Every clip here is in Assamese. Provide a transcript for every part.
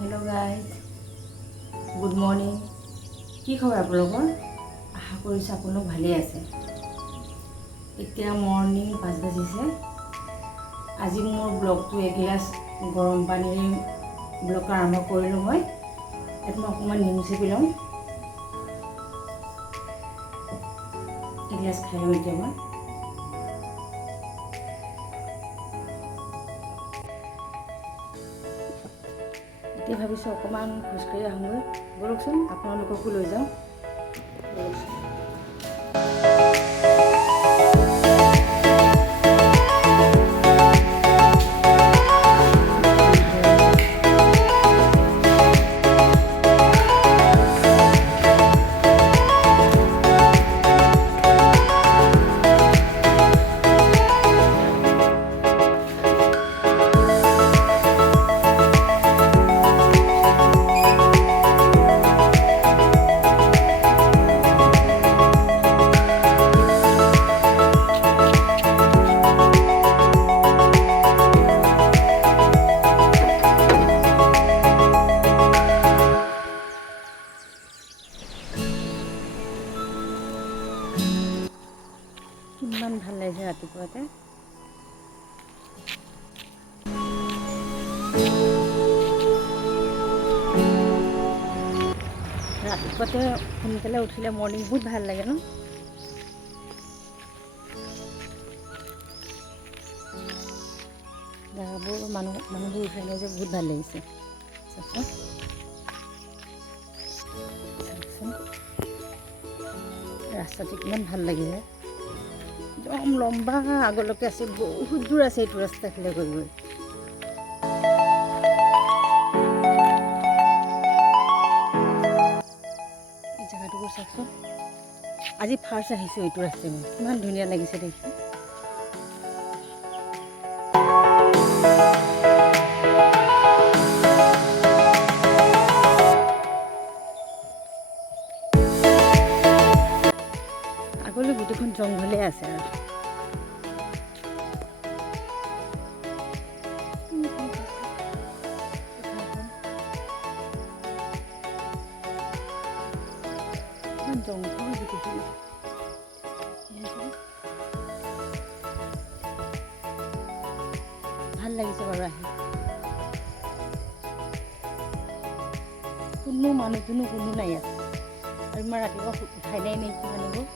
Hello' guys, good morning. কি খবৰ আপোনালোকৰ? আশা কৰিছোঁ আপোনালোক ভালেই আছে। এতিয়া মৰ্ণিং 5 বাজিছে। আজি মোৰ ব্লগটো এগিলাচ গৰম পানীৰে ব্লগটো আৰম্ভ কৰিলোঁ। মই অকণমান নেমু চেপি লওঁ। এগিলাচ খাই লওঁ এতিয়া মই। এতিয়া ভাবিছোঁ অকণমান খোজকাঢ়ি আহোঁগৈ। ব'লকচোন, আপোনালোককো লৈ যাওঁ। ব'লকচোন। কিমান ভাল লাগিছে ৰাতিপুৱাতে। ৰাতিপুৱাতে সোনকালে উঠিলে মৰ্ণিং বহুত ভাল লাগে ন। জেগাবোৰ মানুহবোৰ উঠাই লৈ যে বহুত ভাল লাগিছে। চাওকচোন ৰাস্তাটো কিমান ভাল লাগিছে। একদম লম্বা আগলৈকে আছে, বহুত দূৰ আছে এইটো ৰাস্তা ফালে গৈ গৈ। এই জেগাটুকুৰ চাওকচোন। আজি ফাৰ্ষ্ট আহিছোঁ এইটো ৰাস্তাই। মই কিমান ধুনীয়া লাগিছে দেখি। আগলৈ গোটেইখন জংঘলে আছে আৰু। জংঘল গোটেইখন। ভাল লাগিছে বাৰু আহি। কোনো কোনো নাই ইয়াত। আৰু ইমান ৰাতিপুৱা উঠাই নাই নেকি মানুহবোৰ।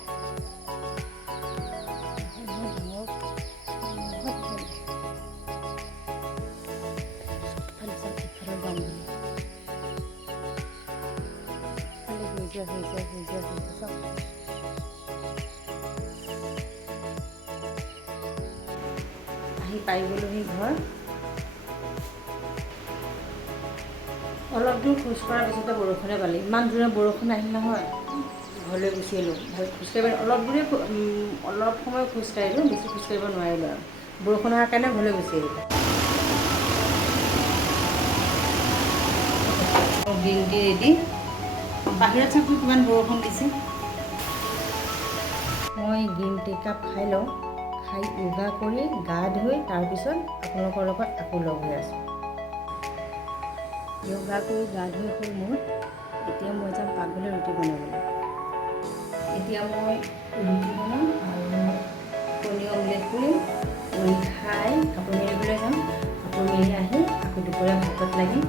আহি পাই গ'লোহি ঘৰ। অলপ দূৰ খোজ কঢ়াৰ পিছতে বৰষুণে পালে। ইমান দূৰে বৰষুণ আহিল নহয়, ঘৰলৈ গুচি আহিলোঁ। খোজকাঢ়িব অলপ সময় খোজকাঢ়িলোঁ, বেছি খোজকাঢ়িব নোৱাৰিলোঁ আৰু বৰষুণ অহাৰ কাৰণে ঘৰলৈ গুচি আহিলোঁ। Green tea ready. বাহিৰত চাওকচোন কিমান বৰষুণ দিছে। মই গ্ৰীণ টি কাপ খাই লওঁ। খাই য়োগা কৰি গা ধুই তাৰপিছত আপোনালোকৰ লগত আকৌ লগ হৈ আছোঁ। য়োগা কৰি গা ধুই হ'ল মোৰ। এতিয়া মই যাম পাকঘৰলৈ ৰুটি বনাবলৈ। এতিয়া মই ৰুটি বনাম আৰু কণী অমলেট কৰিম। কণী খাই কাপোৰ মেলিবলৈ যাম। কাপোৰ মেলি আহি আকৌ দুপৰীয়া ভাতত লাগিম।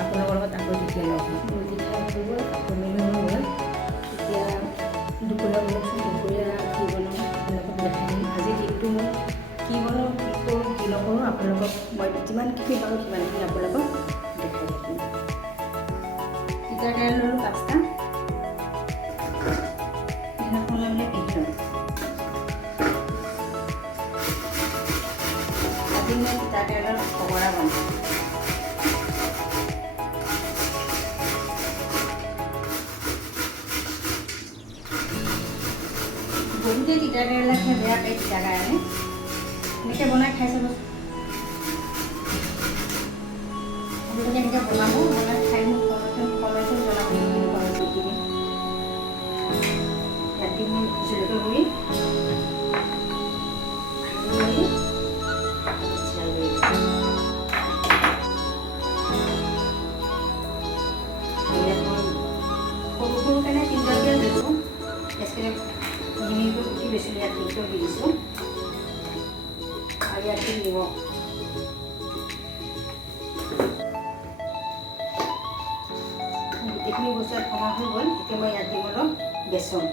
আপোনালোকৰ লগত আকৌ তেতিয়া লগ হ'ম। ৰুটি খাই হৈ গ'ল, কাপোৰ মেলি হৈ গ'ল। এতিয়া দুপৰীয়া বনাওকচোন। দুপৰীয়া কি বনাওঁ আপোনালোকক দেখাই দিম। আজি দিনটো মই কি বনাওঁ, কি কৰোঁ, কি নকৰোঁ আপোনালোকক মই যিমানখিনি পাৰোঁ সিমানখিনি আপোনালোকক দেখাই থাকিম। তিতা কেৰেলা ল'লোঁ 5টা। সেইদিনাখন লৈ পিহি ল'লোঁ। আজি মই তিতা কেৰেলাৰ পকৰা বনাম। বহুতে তিতা কেৰেলা খাই বেয়া পায়, তিতা কাৰণে এনেকৈ বনাই খাই চাবচোন। আপোনালোকে এনেকৈ বনাব, বনাই খাই মোক কমেণ্টত জনাব কেনেকুৱা হৈছে কি। ৰাতি মই জলকীয়া গুড়ি দিছিলোঁ ইয়াত মিঠৈ দি দিছোঁ আৰু ইয়াত দিম নিমখ। গোটেইখিনি বস্তু ইয়াত সমান হৈ গ'ল। এতিয়া মই ইয়াত দিম অলপ বেচন।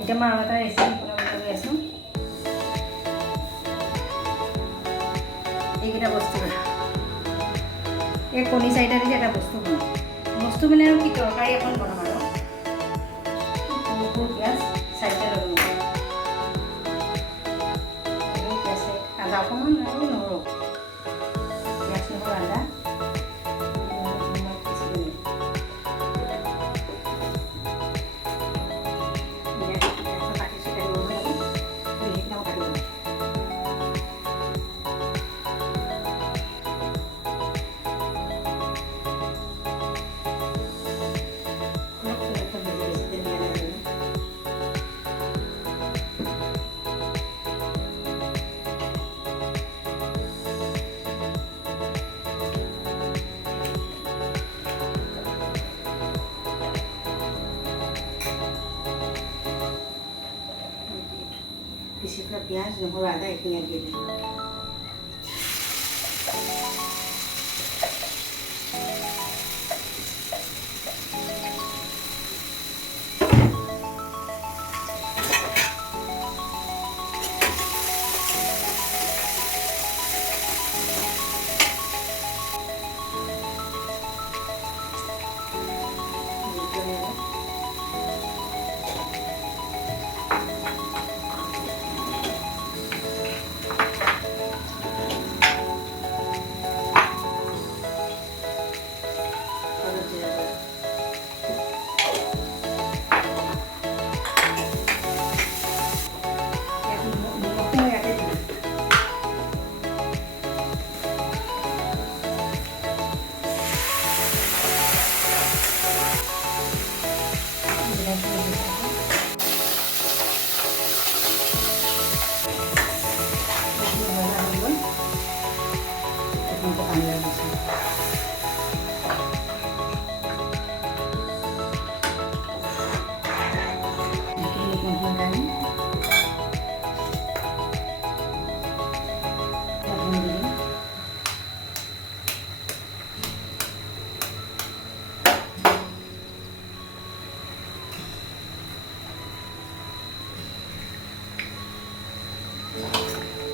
এতিয়া মই আৰু এটা ৰেচিপি বনাবলৈ গৈ আছোঁ। এইকেইটা বস্তু এই কণী 4টা দি এটা বস্তু বনাম। বস্তু মানে আৰু কি তৰকাৰী এখন বনাম আৰু সৰু সৰু পিঁয়াজ 4টা লৈ ল'ম। পিঁয়াজ আদা অকণমান আৰু নহৰু, পিঁয়াজ নহৰু আদা পিছি থোৱা পিঁয়াজ নহৰু আদা এইখিনি দি দিম।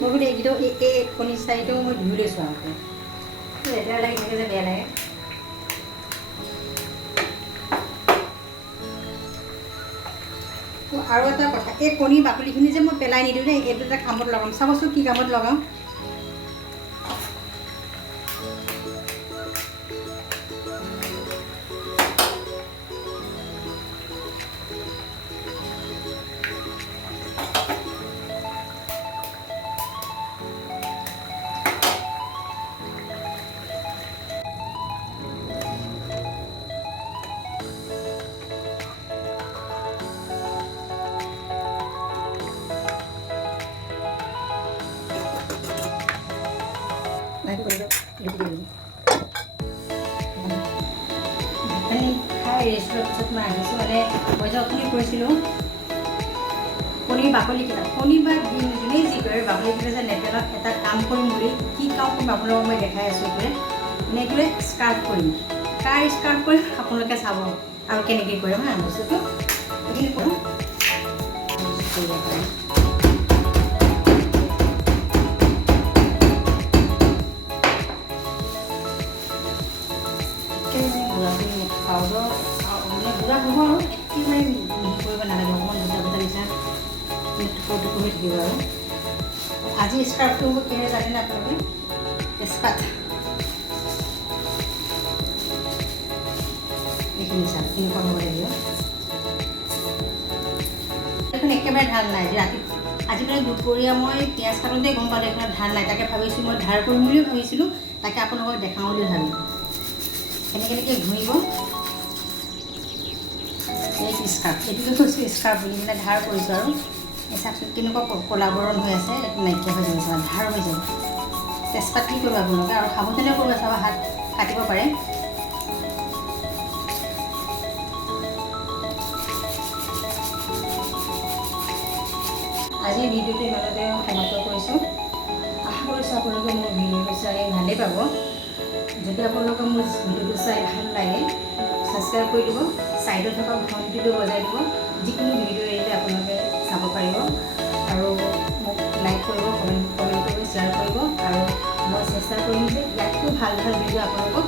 মই বোলে এইকেইটা এই কণী 4টাও মই ধুই লৈছোঁ আগতে। লেতেৰা লাগি থাকে যে বেয়া লাগে। আৰু এটা কথা, এই কণী বাকলিখিনি যে মই পেলাই নিদিওঁ দেই, এইটো এটা কামত লগাম। চাবচোন কি কামত লগাম। খাই ৰেষ্টুৰেণ্টৰ পিছত মই আহিছোঁ। মানে মই যে অথনি কৈছিলোঁ কণীৰ বাকলিকেইটা, কণী বা ডিম যোনেই যি কৰে বাকলিকেইটা যে নেপেলাত এটা কাম কৰিম বুলি, কি কাম কৰিম আপোনালোকক মই দেখাই আছোঁ। এইটোৱে এনেকৈ স্কাৰ্ফ কৰিম। কাৰ স্কাৰ্ফ কৰিম আপোনালোকে চাব আৰু কেনেকৈ কৰিম হা বস্তুটো। এইখিনি কৰোঁ কৰিব পাৰিম। পাউডাৰ মানে গুড়া হ'ব আৰু একেবাৰে মিহি কৰিব নালাগে। অকণমান গোটা গোটা নিচিনা টুকুৰ টুকুৰ হৈ থাকিব। আৰু আজি স্কাৰ্ফটো হ'ব কিহেৰে জানেনে আপোনালোকে? তেজপাত এইখিনি চাওক কেনেকুৱা হ'ব লাগিব। এইখন একেবাৰে ঢাল নাই। আজি মানে দুপৰীয়া মই পিঁয়াজ কাটোতে গম পালোঁ এইখনত ঢাল নাই। তাকে ভাবিছোঁ মই ধাৰ কৰিম বুলিও ভাবিছিলোঁ। তাকে আপোনালোকক দেখাওঁ বুলি ভাবিলোঁ। কেনেকৈ ঘূৰিব এই স্কাৰ্ফ, এইটোকে কৈছোঁ স্কাৰ্ফ বুলি মানে ধাৰ কৰিছোঁ। আৰু এই চাওকচোন কেনেকুৱা ক'লাবৰণ হৈ আছে, একো নাইকিয়া হৈ যাব, চাব ধাৰ হৈ যাব। তেজপাত কি কৰিব আপোনালোকে, আৰু সাৱধানে কৰিব, চাব হাত কাটিব পাৰে। আজি ভিডিঅ'টো ইমানতে সমাপ্ত কৰিছোঁ। আশা কৰিছোঁ আপোনালোকে মোৰ ভিডিঅ'টো চাই ভালেই পাব। যদি আপোনালোকে মোৰ ভিডিঅ'টো চাই ভাল লাগে, ছাবস্ক্ৰাইব কৰি দিব, ছাইডত থকা ঘণ্টিটো বজাই দিব। যিকোনো ভিডিঅ' এৰিলে আপোনালোকে চাব পাৰিব। আৰু মোক লাইক কৰিব, কমেণ্ট কৰিব, শ্বেয়াৰ কৰিব। আৰু মই চেষ্টা কৰিম যে ইয়াতকৈ ভাল ভাল ভিডিঅ' আপোনালোকক